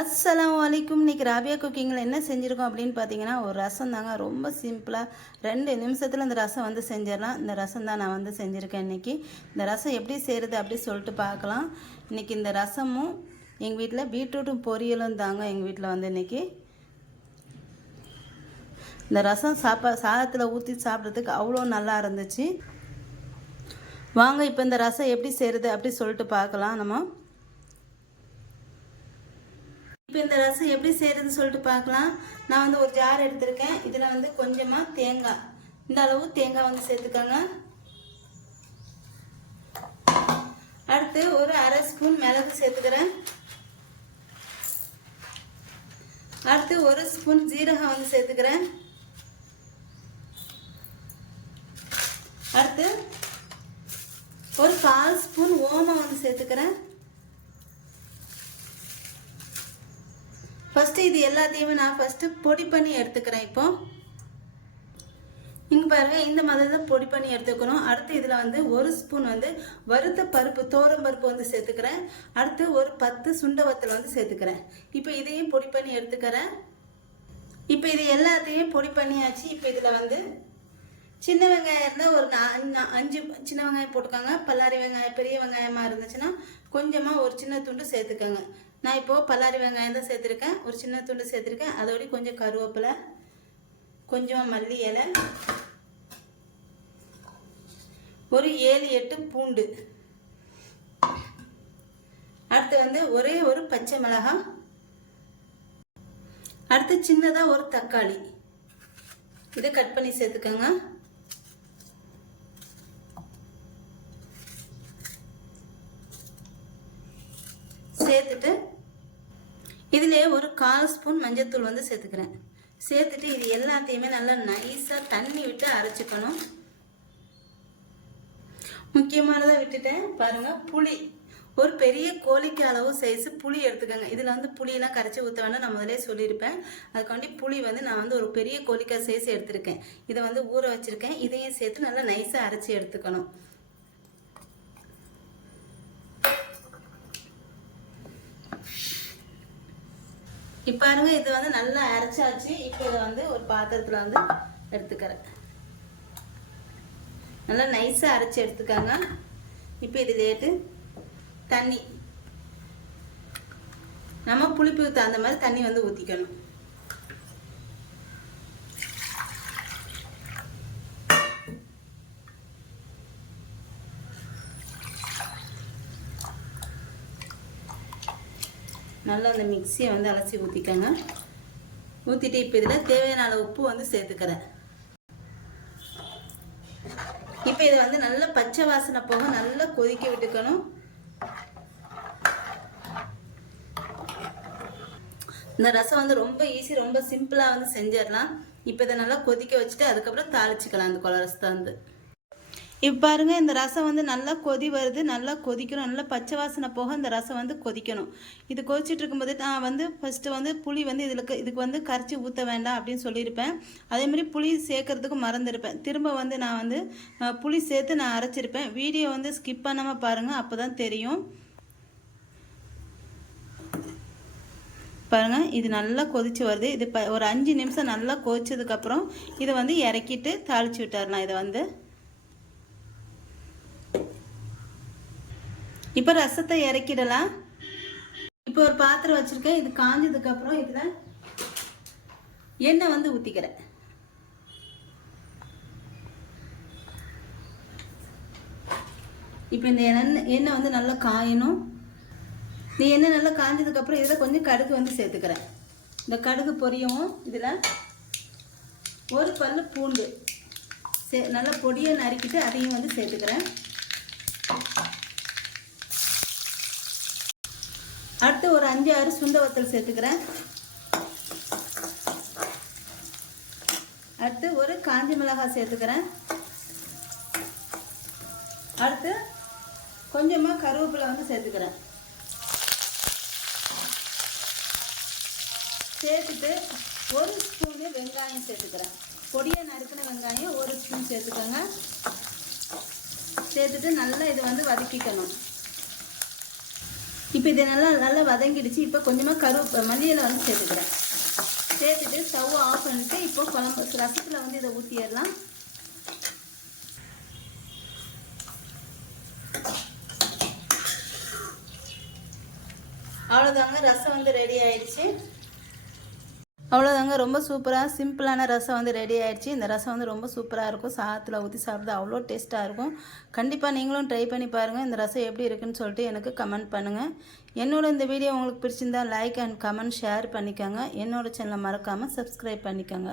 அஸ்ஸலாமு அலைக்கும். இன்றைக்கி ராபியா குக்கிங்கில் என்ன செஞ்சுருக்கோம் அப்படின்னு பார்த்தீங்கன்னா, ஒரு ரசம் தாங்க. ரொம்ப சிம்பிளாக 2 நிமிஷத்தில் இந்த ரசம் வந்து செஞ்சிடலாம். இந்த ரசம் தான் நான் வந்து செஞ்சுருக்கேன் இன்றைக்கி. இந்த ரசம் எப்படி செய்கிறது அப்படி சொல்லிட்டு பார்க்கலாம். இன்றைக்கி இந்த ரசமும் எங்கள் வீட்டில் பீட்ரூட்டும் பொரியலும் தாங்க எங்கள் வீட்டில் வந்து இன்றைக்கி. இந்த ரசம் சாதத்தில் ஊற்றி சாப்பிட்றதுக்கு அவ்வளோ நல்லா இருந்துச்சு. வாங்க இப்போ இந்த ரசம் எப்படி செய்கிறது அப்படி சொல்லிட்டு பார்க்கலாம் நம்ம. இப்போ இந்த ரசம் எப்படி செய்கிறதுன்னு சொல்லிட்டு பார்க்கலாம். நான் வந்து ஒரு ஜார் எடுத்திருக்கேன். இதில் வந்து கொஞ்சமாக தேங்காய், இந்த அளவு தேங்காய் வந்து சேர்த்துக்கோங்க. அடுத்து ஒரு அரை ஸ்பூன் மிளகு சேர்த்துக்கிறேன். அடுத்து ஒரு ஸ்பூன் ஜீரகம் வந்து சேர்த்துக்கிறேன். அடுத்து ஒரு 1/4 ஸ்பூன் ஓமம் வந்து சேர்த்துக்கிறேன். ஃபஸ்ட்டு இது எல்லாத்தையுமே நான் ஃபஸ்ட்டு பொடி பண்ணி எடுத்துக்கிறேன். இப்போ இங்கே பாருங்கள், இந்த மாதிரி தான் பொடி பண்ணி எடுத்துக்கணும். அடுத்து இதில் வந்து ஒரு ஸ்பூன் வந்து வறுத்த பருப்பு, தோரம் பருப்பு வந்து சேர்த்துக்கிறேன். அடுத்து ஒரு 10 சுண்ட வத்தல் வந்து சேர்த்துக்கிறேன். இப்போ இதையும் பொடி பண்ணி எடுத்துக்கிறேன். இப்போ இது எல்லாத்தையும் பொடி பண்ணியாச்சு. இப்போ இதில் வந்து சின்ன வெங்காயம் இருந்தால் ஒரு 5 சின்ன வெங்காயம் போட்டுக்கோங்க. பல்லாரி வெங்காயம் பெரிய வெங்காயமாக இருந்துச்சுன்னா கொஞ்சமாக ஒரு சின்ன துண்டு சேர்த்துக்கோங்க. நான் இப்போது பல்லாரி வெங்காயம் தான் சேர்த்துருக்கேன், ஒரு சின்ன துண்டு சேர்த்துருக்கேன். அதோட கொஞ்சம் கருவேப்பிலை, கொஞ்சம் மல்லி இலை, ஒரு 7-8 பூண்டு, அடுத்து வந்து ஒரே ஒரு பச்சை மிளகாய், அடுத்து சின்னதாக ஒரு தக்காளி, இதை கட் பண்ணி சேர்த்துக்கோங்க. சேர்த்துட்டு இதிலே ஒரு 1/4 ஸ்பூன் மஞ்சள்தூள் வந்து சேர்த்துக்கிறேன். சேர்த்துட்டு இது எல்லாத்தையுமே நல்லா நைஸாக தண்ணி விட்டு அரைச்சிக்கணும். முக்கியமானதாக விட்டுட்டேன் பாருங்கள், புளி ஒரு பெரிய கோழிக்கு அளவு சைஸு புளி எடுத்துக்கோங்க. இதில் வந்து புளியெல்லாம் கரைச்சி ஊற்ற வேண்டாம், நான் முதலே சொல்லியிருப்பேன். அதுக்காண்டி புளி வந்து நான் வந்து ஒரு பெரிய கோழிக்காய் சைஸ் எடுத்திருக்கேன். இதை வந்து ஊற வச்சுருக்கேன். இதையும் சேர்த்து நல்லா நைஸாக அரைச்சி எடுத்துக்கணும். இப்போ பாருங்க, இது வந்து நல்லா அரைச்சாச்சு. இப்போ இதை வந்து ஒரு பாத்திரத்தில் வந்து எடுத்துக்கிறேன். நல்லா நைஸாக அரைச்சி எடுத்துக்காங்க. இப்போ இதிலேட்டு தண்ணி, நம்ம புளிப்புக்கு தகுந்த மாதிரி தண்ணி வந்து ஊற்றிக்கணும். நல்லா அந்த மிக்சியை வந்து அலசி ஊற்றிக்கோங்க. ஊற்றிட்டு இப்போ இதில் தேவையான அளவு உப்பு வந்து சேர்த்துக்கிறேன். இப்போ இதை வந்து நல்லா பச்சை வாசனை போக நல்லா கொதிக்க விட்டுக்கணும். இந்த ரசம் வந்து ரொம்ப ஈஸி, ரொம்ப சிம்பிளாக வந்து செஞ்சிடலாம். இப்போ இதை நல்லா கொதிக்க வச்சுட்டு அதுக்கப்புறம் தாளிச்சிக்கலாம் அந்த குழ ரசத்தை வந்து. இப்போ பாருங்கள், இந்த ரசம் வந்து நல்லா கொதி வருது, நல்லா கொதிக்கணும், நல்லா பச்சை வாசனை போக இந்த ரசம் வந்து கொதிக்கணும். இது கொதிச்சுட்டு இருக்கும்போது நான் வந்து ஃபஸ்ட்டு வந்து புளி வந்து இதுக்கு வந்து கரைச்சி ஊற்ற வேண்டாம் அப்படின்னு சொல்லியிருப்பேன். அதேமாதிரி புளி சேர்க்கறதுக்கு மறந்துருப்பேன். திரும்ப வந்து நான் வந்து புளி சேர்த்து நான் அரைச்சிருப்பேன். வீடியோ வந்து ஸ்கிப் பண்ணாமல் பாருங்கள், அப்போ தான் தெரியும். பாருங்கள், இது நல்லா கொதிச்சு வருது. இது ஒரு 5 நிமிஷம் நல்லா கொதிச்சதுக்கப்புறம் இதை வந்து இறக்கிட்டு தாளித்து விட்டுறலாம். இதை வந்து இப்போ ரசத்தை இறக்கிடலாம். இப்போ ஒரு பாத்திரம் வச்சுருக்கேன். இது காஞ்சதுக்கப்புறம் இதில் எண்ணெய் வந்து ஊற்றிக்கிறேன். இப்போ இந்த எண்ணெய் வந்து நல்லா காயணும். இந்த எண்ணெய் நல்லா காஞ்சதுக்கப்புறம் இதில் கொஞ்சம் கடுகு வந்து சேர்த்துக்கிறேன். இந்த கடுகு பொரியவும் இதில் ஒரு பல்லு பூண்டு நல்லா பொடியை நறுக்கிட்டு அதையும் வந்து சேர்த்துக்கிறேன். அடுத்து ஒரு 5-6 சுண்ட வத்தல் சேர்த்துக்கிறேன். அடுத்து ஒரு காஞ்ச மிளகாய் சேர்த்துக்கிறேன். அடுத்து கொஞ்சமாக கருவேப்பிலை வந்து சேர்த்துக்கிறேன். சேர்த்துட்டு ஒரு ஸ்பூனு வெங்காயம் சேர்த்துக்கிறேன். பொடியை நறுக்கின வெங்காயம் ஒரு ஸ்பூன் சேர்த்துக்கோங்க. சேர்த்துட்டு நல்லா இதை வந்து வதக்கிக்கணும். இப்போ இப்போ இதை நல்லா வதங்கிடுச்சு. இப்போ கொஞ்சமாக மல்லி இலை வந்து சேர்த்துக்கிறேன். சேர்த்துட்டு ஸ்டவ் ஆஃப் பண்ணிட்டு இப்போ குழம்பு ரசத்தில் வந்து இதை ஊற்றிடலாம். அவ்வளோதாங்க, ரசம் வந்து ரெடி ஆயிடுச்சு. அவ்வளோதாங்க, ரொம்ப சூப்பராக சிம்பிளான ரசம் வந்து ரெடி ஆயிடுச்சு. இந்த ரசம் வந்து ரொம்ப சூப்பராக இருக்கும். சாதத்தில் ஊற்றி சாப்பிட்டு அவ்வளோ டேஸ்ட்டாக இருக்கும். கண்டிப்பாக நீங்களும் ட்ரை பண்ணி பாருங்கள். இந்த ரசம் எப்படி இருக்குன்னு சொல்லிட்டு எனக்கு கமெண்ட் பண்ணுங்கள். என்னோட இந்த வீடியோ உங்களுக்கு பிடிச்சிருந்தா லைக் அண்ட் கமெண்ட் ஷேர் பண்ணிக்கோங்க. என்னோட சேனலை மறக்காமல் சப்ஸ்கிரைப் பண்ணிக்கோங்க.